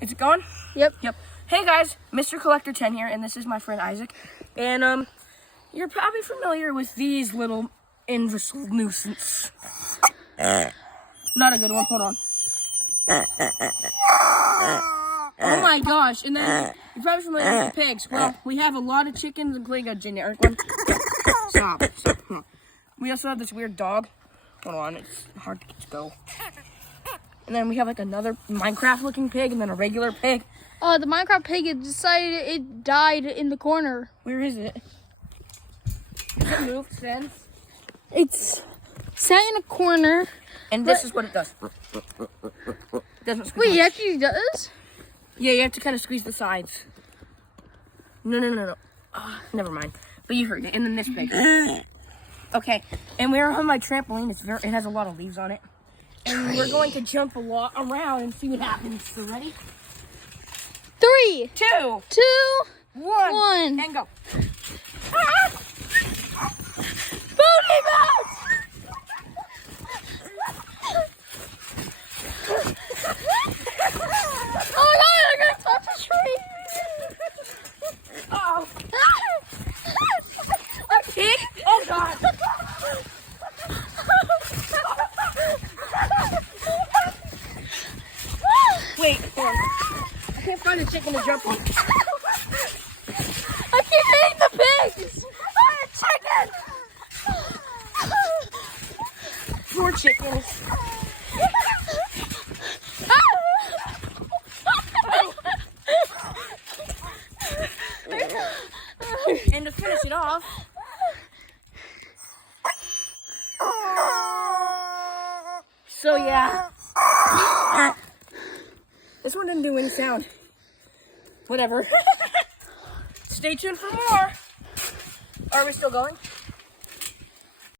Is it going? Yep. Yep. Hey guys, Mr. Collector 10 here, and this is my friend Isaac. And you're probably familiar with these little invisible nuisance. Not a good one. Hold on. Oh my gosh! And then you're probably familiar with the pigs. Well, we have a lot of chickens, including a generic one. Stop. We also have this weird dog. Hold on, it's hard to go. And then we have like another Minecraft-looking pig, and then a regular pig. The Minecraft pig, it died in the corner. Where is it? Does it move then? It's sat in a corner. And this is what it does. It doesn't squeeze. Wait, it actually does? Yeah, you have to kind of squeeze the sides. No. Never mind. But you heard it. And then this pig. Okay. And we're on my trampoline. It has a lot of leaves on it. And we're going to jump a lot around and see what happens. So ready? 3, 2, 1, and go. Booty bounce! Oh my god, I'm gonna touch a tree! Uh-oh. A pig? Oh god. Wait, hold on. I can't find a chicken to jump on. I keep hitting the pigs! Poor chickens. And to finish it off, so yeah, this one didn't do any sound. Whatever. Stay tuned for more. Are we still going?